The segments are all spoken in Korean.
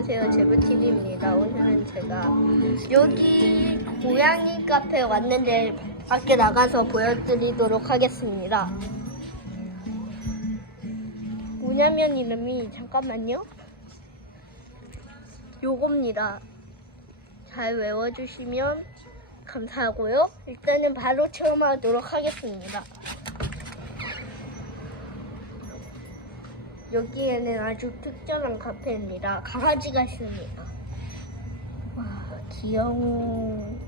안녕하세요. 제부TV입니다. 오늘은 제가 여기 고양이 카페 왔는데 밖에 나가서 보여드리도록 하겠습니다. 뭐냐면 이름이 잠깐만요. 요겁니다. 잘 외워주시면 감사하고요. 일단은 바로 체험하도록 하겠습니다 여기에는 아주 특별한 카페입니다. 강아지가 있습니다. 와, 귀여워.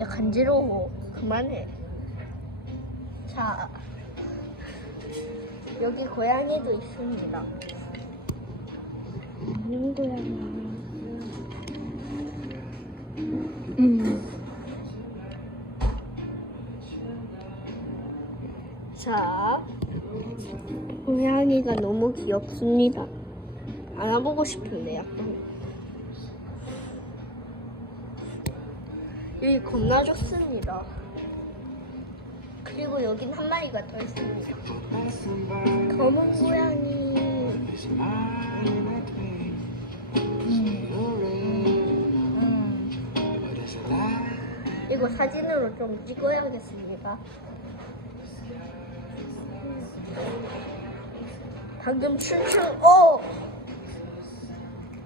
야, 간지러워. 그만해. 자, 여기 고양이도 있습니다. 아닌 고양이. 자, 고양이가 너무 귀엽습니다. 안아보고 싶은데 약간. 여기 겁나 좋습니다. 그리고 여긴 한 마리가 더 있습니다. 검은 고양이. 음. 이거 사진으로 좀 찍어야겠습니다. 방금 춤춘 어!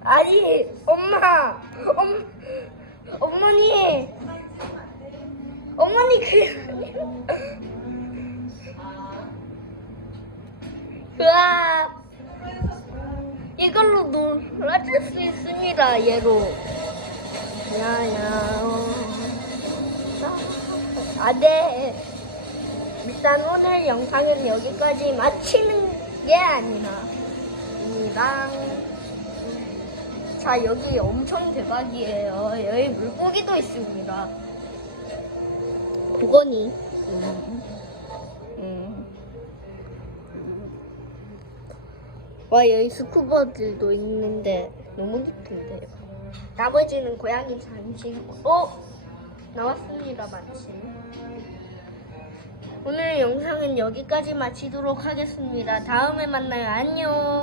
아니 엄마 엄 어머니! 어머니 그 으아! 이걸로 놀아줄 수 있습니다 얘로. 야야. 아네 일단 오늘 영상은 여기까지 마치는 게 아니라 입니다. 자 여기 엄청 대박이에요. 여기 물고기도 있습니다. 고건이. 음. 음. 와 여기 스쿠버들도 있는데 너무 깊은데요. 나머지는 고양이 장식. 어 나왔습니다 마침. 오늘 영상은 여기까지 마치도록 하겠습니다. 다음에 만나요. 안녕.